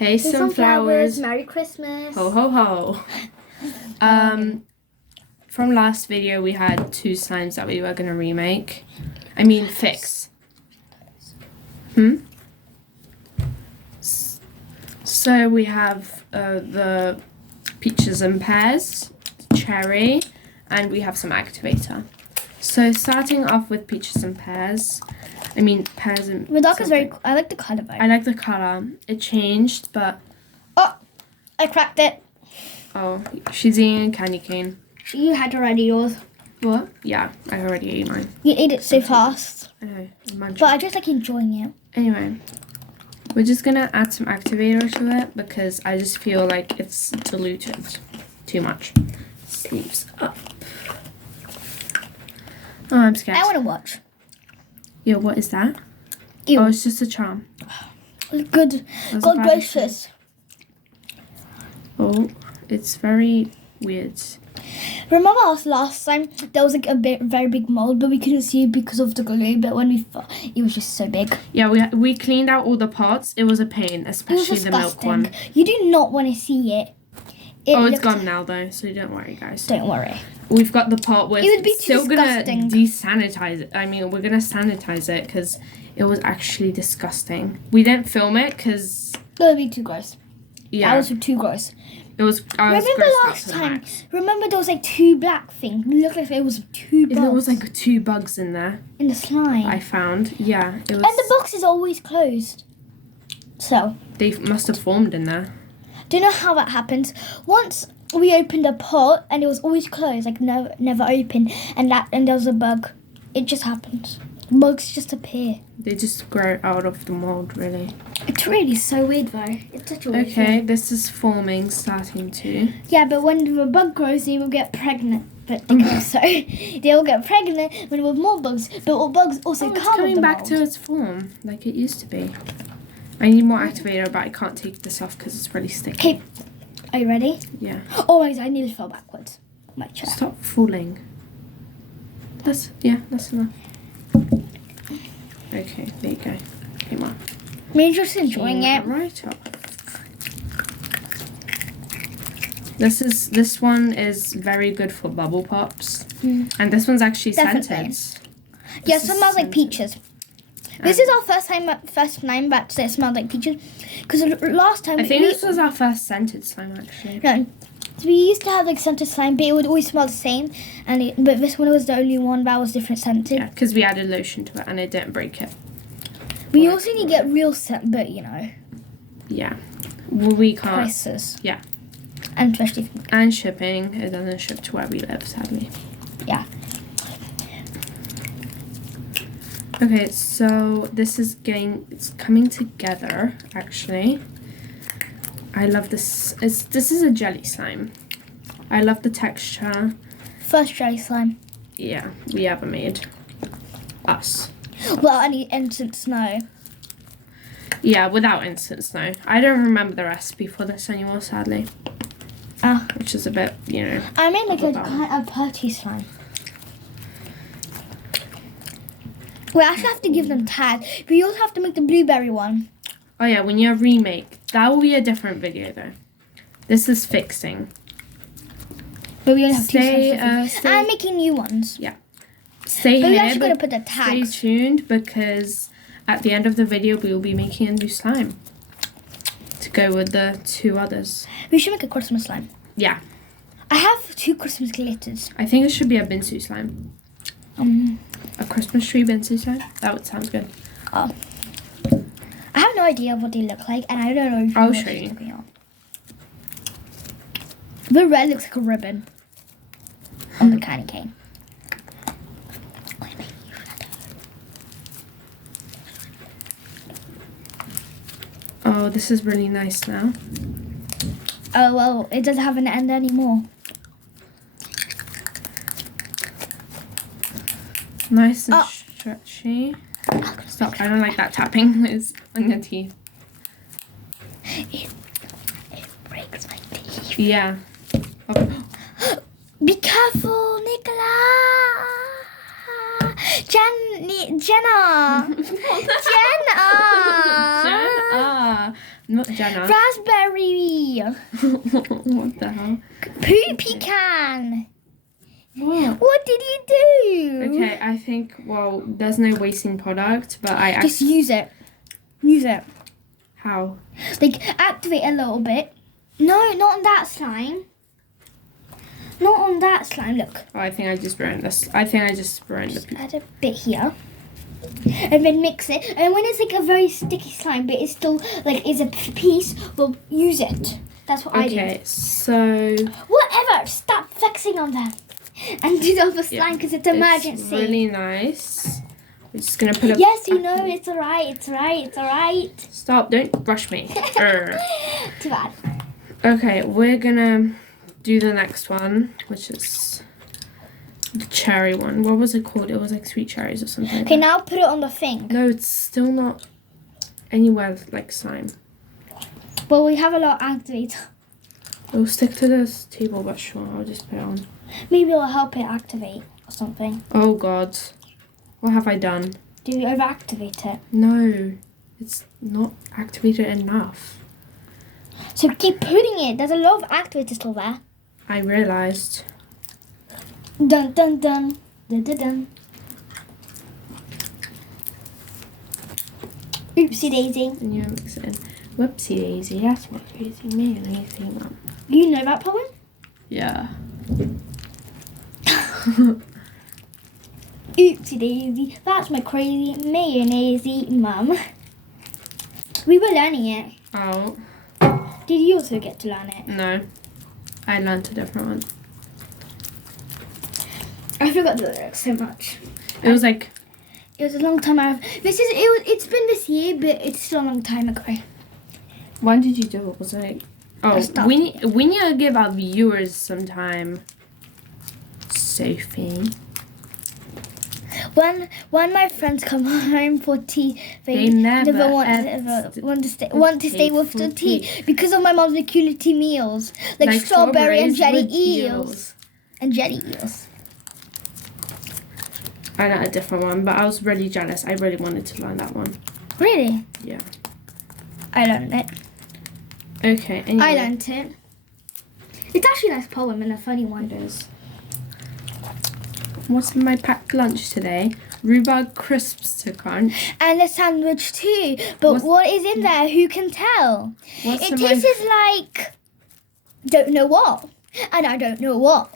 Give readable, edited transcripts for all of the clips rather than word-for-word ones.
Hey, sunflowers. Merry Christmas. Ho, ho, ho. From last video, we had 2 slimes that we were going to remake. I mean, fix. So we have the peaches and pears, cherry, and we have some activator. So starting off with peaches and pears. I mean, pears and... The dark is very cool. I like the colour though. I like the colour. It changed, but... Oh, I cracked it. Oh, she's eating a candy cane. You had already yours. What? Yeah, I already ate mine. You ate it so fast. I know, But I just like enjoying it. Anyway, we're just gonna add some activator to it because I just feel like it's diluted too much. Sleeves up. Oh, I'm scared. I want to watch. Yeah, what is that? Ew. Oh, it's just a charm. Good. That's God a bad gracious. Oh, it's very weird. Remember us last time? There was like a very big mold, but we couldn't see it because of the glue. But when we thought, it was just so big. Yeah, we cleaned out all the pots. It was a pain, It was especially the milk disgusting. one. You do not want to see it. It's looked- gone now though, so don't worry, guys. Don't worry. We've got the pot with. It would be too still gonna disgusting. desanitize it. I mean, we're gonna sanitize it because it was actually disgusting. We didn't film it because That would be too gross. yeah, That was too gross. it was. I was Remember grossed out last to the time? max. Remember there was like 2 black things. It looked like there was 2 bugs There was like 2 bugs in there. in the slime. I found. Yeah, it was. And the box is always closed. So, They must have formed in there. don't know how that happens. Once we opened a pot and it was always closed, like never open, and there was a bug. It just happens. Bugs just appear. They just grow out of the mold, really. It's really so weird though. It's such a weird Okay, thing. this is forming, starting to. Yeah, but when the bug grows, they will get pregnant. But they will get pregnant when with more bugs. But all bugs also Oh, it's come with coming the back mold. to its form, like it used to be. I need more activator, but I can't take this off because it's really sticky. Okay, are you ready? Yeah. Oh my god, I nearly fell backwards. My chair. Stop falling. That's enough. Okay, there you go. Came on. Me just enjoying it. Right up. This one is very good for bubble pops, and this one's actually Definitely. scented. Yeah, This it is smells like scented. peaches. This is our first time back to say it smells like peaches. Because last time I think this was our first scented slime, actually. no, we used to have like scented slime, but it would always smell the same. But this one was the only one that was different scented. Yeah, because we added lotion to it and it didn't break it. We also need to get real scent, but you know, Yeah, well, we can't. prices. Yeah. And especially And shipping, it doesn't ship to where we live, sadly. yeah. Okay, so this is it's coming together, actually. I love this. This is a jelly slime. I love the texture. First jelly slime. Yeah, we ever made. Us. Well, I need instant snow. Yeah, without instant snow. I don't remember the recipe for this anymore, sadly. Ah. Which is a bit, you know. I made like a What about kind of party slime. We actually have to give them tags. We also have to make the blueberry one. Oh yeah, when you remake, that will be a different video though. This is fixing. But we only have 2 Stay, slimes. stay- I'm making new ones. Stay But we're here, actually going but to put the stay tags. tuned because at the end of the video we will be making a new slime to go with the 2 others. We should make a Christmas slime. Yeah, I have 2 Christmas glitters. I think it should be a binsu slime. A Christmas tree binsu slime. That would sound good. Oh. I have no idea what they look like, and I don't know if I'll what show she's you. talking about. The red looks like a ribbon on the candy cane. Oh, this is really nice now. Oh, well, it doesn't have an end anymore. Nice and Oh. stretchy. Stop, I don't like that tapping. It's on your teeth. It breaks my teeth. Yeah. Oh, Be careful, Nicola! Jenna! Jenna! Jenna! Not Jenna. Raspberry. What the hell? Poopy can. What? What did you do? Okay, I think, well, there's no wasting product, but I Just use it. Use it. How? Like, activate a little bit. No, not on that slime. Not on that slime, look. Oh, I think I just ruined this. I think I just ruined the Add a bit here. And then mix it. And when it's like a very sticky slime, but it's still like is a piece, we'll use it. That's what I do. Okay, so... Whatever, stop flexing on them. And do the other slime because it's emergency. It's really nice. We're just going to put a... Yes, you know, it's alright, it's alright, it's alright. Stop, don't rush me. Too bad. Okay, we're going to do the next one, which is the cherry one. What was it called? It was like sweet cherries or something. Okay, now put it on the thing. No, it's still not anywhere like slime. Well, we have a lot of activator. We'll stick to this table, but sure, I'll just put it on. Maybe it'll help it activate or something. Oh god. What have I done? Do you overactivate it? No, it's not activated enough. So keep putting it. There's a lot of activators still there. I realised. Dun dun dun. Dun dun dun. Oopsie daisy. And you mix it in. Whoopsie daisy, that's what crazy mayonnaise, mum. You know that poem? Yeah. Oopsie daisy. That's my crazy mayonnaise mum. We were learning it. Oh, Did you also get to learn it? no. I learnt a different one. I forgot the lyrics so much. It was like, It was a long time ago. It's been this year, but it's still a long time ago. when did you do it? Was it like... Oh, I stopped we need to give our viewers some time. Sophie. When my friends come home for tea, They never want to stay with the tea because of my mom's liquidity meals, like strawberry and jelly with eels and jelly eels. I learned a different one, but I was really jealous. I really wanted to learn that one. Really? Yeah. I learned it. Okay. Anyway. I learned it. It's actually a nice poem and a funny one. It is. What's in my packed lunch today? Rhubarb crisps to crunch. And a sandwich too. But what is in there? Who can tell? What's It in my... tastes like don't know what. And I don't know what.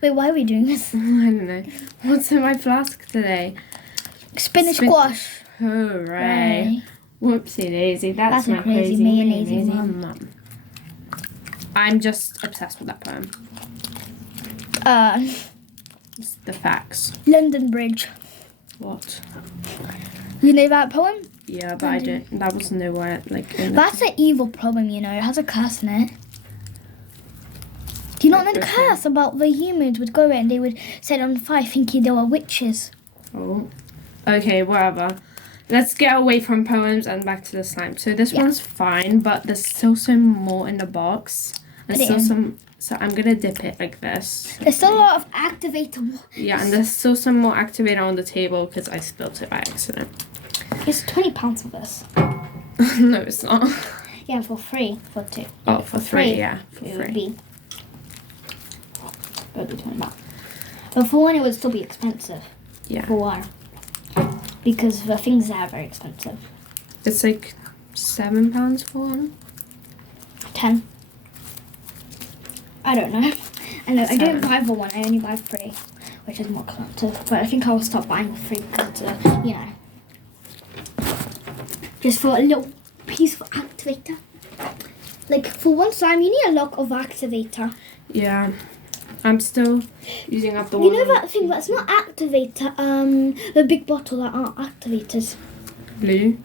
Wait, why are we doing this? I don't know. What's in my flask today? Spinach squash. Hooray. Right. Whoopsie daisy. That's a my crazy crazy mayonnaise mum. I'm just obsessed with that poem. It's the facts. London Bridge. What? You know that poem? Yeah, but I don't. That was nowhere like. In That's an evil poem, you know. It has a curse in it. Do you not know the curse about the humans would go in and they would set on fire thinking they were witches? Oh. Okay, whatever. Let's get away from poems and back to the slime. So this one's fine, but there's still some more in the box. There's still some. So I'm gonna dip it like this. There's still a lot of activator. Yeah, and there's still some more activator on the table because I spilt it by accident. It's £20 of this. No, it's not. Yeah, for free. For two. Oh, for free, yeah. For It would free. be. It would be £20. But for one, it would still be expensive. Yeah. For one. Because the things there are very expensive. It's like £7 for one. 10. I don't know. I know. I 7. didn't buy for one. I only buy 3, which is more expensive. But I think I'll stop buying 3 because, you know, just for a little piece of activator. Like for one slime, you need a lot of activator. Yeah. I'm still using up the You one. know that thing that's not activator. The big bottle that aren't activators. Blue.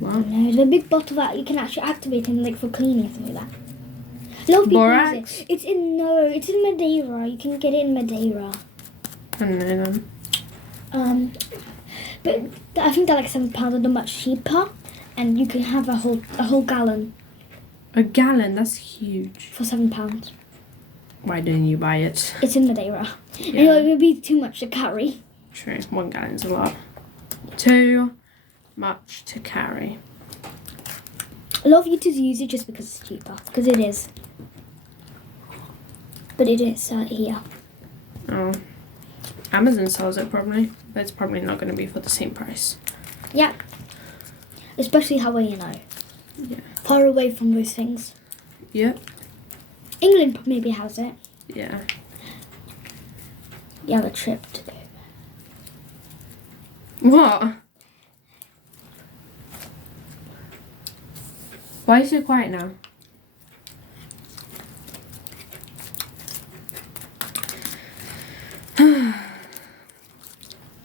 What? No, the big bottle that you can actually activate and like for cleaning and something like that. A lot of people use Borax? it. It's in Madeira. You can get it in Madeira. I don't know them. But I think they're like £7 and they're much cheaper, and you can have a whole gallon A gallon, that's huge. for £7. Why didn't you buy it? It's in Madeira. Yeah. You know, it would be too much to carry. True, 1 gallon's a lot. Too much to carry. A lot of YouTubers use it just because it's cheaper. Because it is. But it is here. Oh. Amazon sells it probably, but it's probably not going to be for the same price. Yeah. Especially Hawaii, you know. Yeah. Far away from those things. Yep. England maybe has it. Yeah. You have a trip to go. What? Why is it quiet now?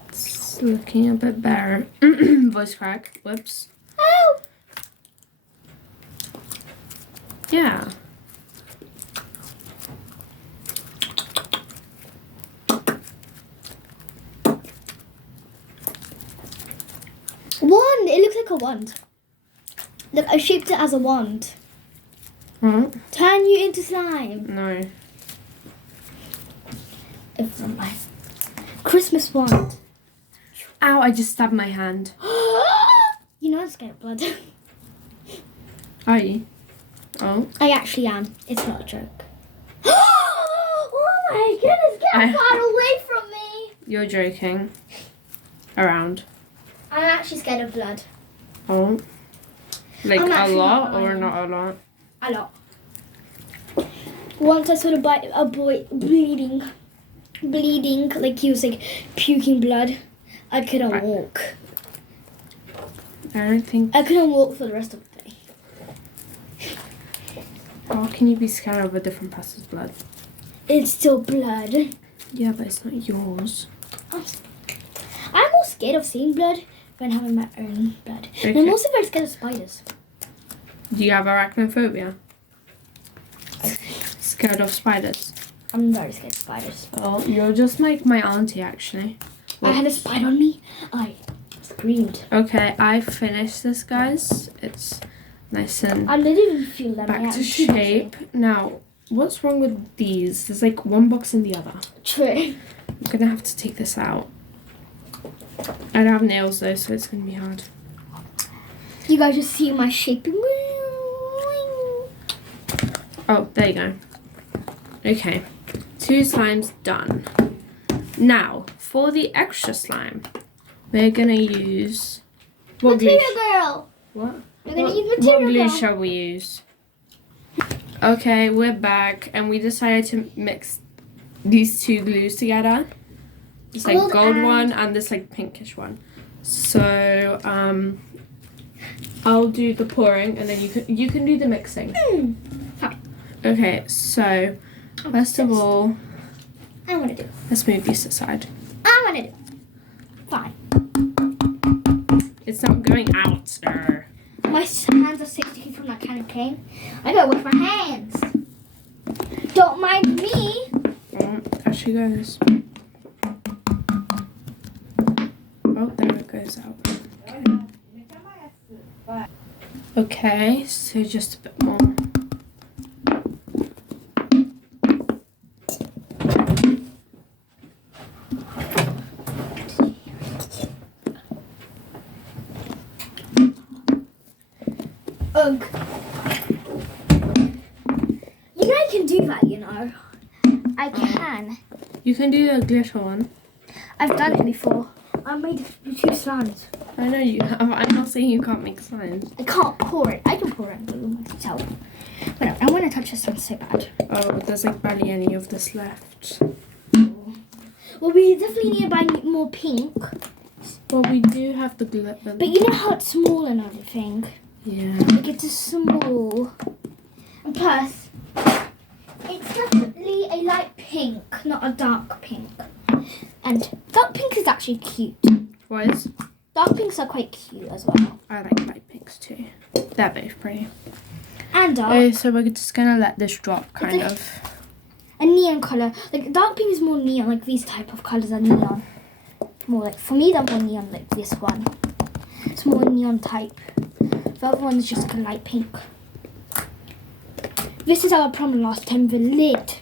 It's looking a bit better. Voice crack. Whoops. Oh! Yeah. Wand! It looks like a wand. Look, I shaped it as a wand. What? Turn you into slime. No. If I'm like Christmas wand. Ow, I just stabbed my hand. You know I'm scared of blood. Are you? Oh. I actually am. It's not a joke. Oh my goodness, get far away from me. You're joking. Around. I'm actually scared of blood. Oh. Like I'm a actually lot not or lying. not a lot? A lot. Once I saw a boy bleeding, like he was like puking blood. I couldn't walk. I don't think. I couldn't walk for the rest of the day. How can you be scared of a different person's blood? It's still blood. Yeah, but it's not yours. I'm more scared of seeing blood than having my own blood. Okay. And I'm also very scared of spiders. Do you have arachnophobia? Scared of spiders? I'm very scared of spiders. Oh, you're just like my auntie actually. I had a spider on me. I screamed. Okay, I finished this, guys. It's nice and I didn't even feel that. back to shape. Now, what's wrong with these? There's like one box in the other. True. I'm gonna have to take this out. I don't have nails though, so it's gonna be hard. You guys just see my shaping. Oh, there you go. Okay, 2 slimes done. Now, for the extra slime, we're gonna use Material girl. What? We're gonna What- use What material glue girl. shall we use? Okay, we're back, and we decided to mix these 2 glues together. This like Gold gold and- one and this like pinkish one. So I'll do the pouring, and then you can do the mixing. Okay, so first of all, I want to do. let's move these aside. I want to do. Fine. It's not going out. My hands are 60 feet from that kind of cane. I gotta wash my hands. Don't mind me. Oh, there she goes. Oh, there it goes out. Okay, so just a bit more. Ugh. You know I can do that, you know. I can. You can do the glitter one. I've done it before. I made 2 slimes. I know you have. I'm not saying you can't make signs. I can't pour it. I can pour it and glue myself. But I want to touch this one so bad. Oh, there's like barely any of this left. Well, we definitely need to buy more pink. Well, we do have the glitter. But you know how it's small and everything. Yeah. Like it's a small. And plus, it's definitely a light pink, not a dark pink. And dark pink is actually cute. What is? Dark pinks are quite cute as well. I like light pinks too. They're both pretty. And dark. Okay, so we're just gonna let this drop, kind It's of. A neon color. Like dark pink is more neon. Like these type of colors are neon. More like for me, they're more neon. Like this one. It's more neon type. The other one is just like a light pink. This is our problem last time. The lid.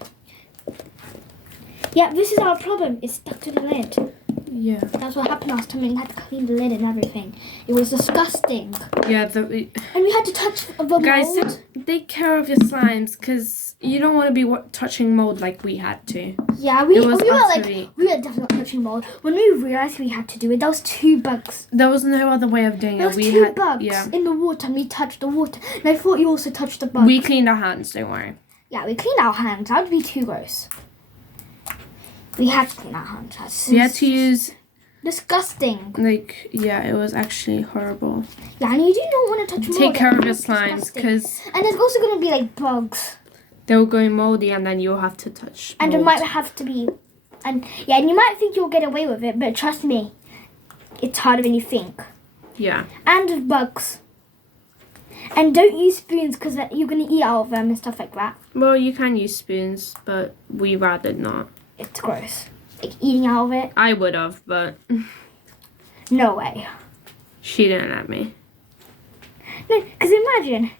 Yeah, this is our problem. It's stuck to the lid. Yeah. That's what happened last time. We had to clean the lid and everything. It was disgusting. Yeah, And we had to touch the guys, mold. take care of your slimes because you don't want to be touching mold like we had to. Yeah, we were utterly- we were definitely not touching mold. When we realized we had to do it, there was 2 bugs. There was no other way of doing There it. was We 2 had bugs yeah. in the water, and we touched the water. And I thought you also touched the bug. We cleaned our hands. Don't worry. Yeah, we cleaned our hands. That would be too gross. We had to clean our hands. We had to use Disgusting. it was actually horrible. Yeah, and you do not want to touch mold. Take care of your It's slimes disgusting. because And there's also going to be like bugs. they'll go moldy and then you'll have to touch And mold. it might have to be, and you might think you'll get away with it, but trust me, it's harder than you think. Yeah. And with bugs. And don't use spoons because you're going to eat out of them and stuff like that. Well, you can use spoons, but we rather not. It's gross. Like eating out of it. I would have, but No way. she didn't let me. No, because imagine,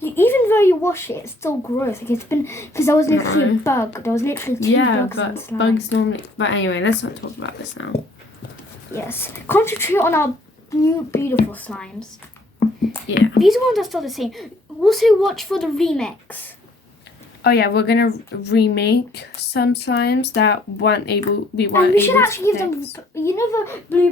even though you wash it, it's still gross. Like it's been, because there was literally a bug. There was literally 2 Yeah, bugs in the but slime. bugs normally. But anyway, let's not talk about this now. Yes. Concentrate on our new beautiful slimes. Yeah. These ones are still the same. Also watch for the remix. Oh yeah, we're gonna remake some slimes that we weren't And able we should to actually give them, fix. you know the blue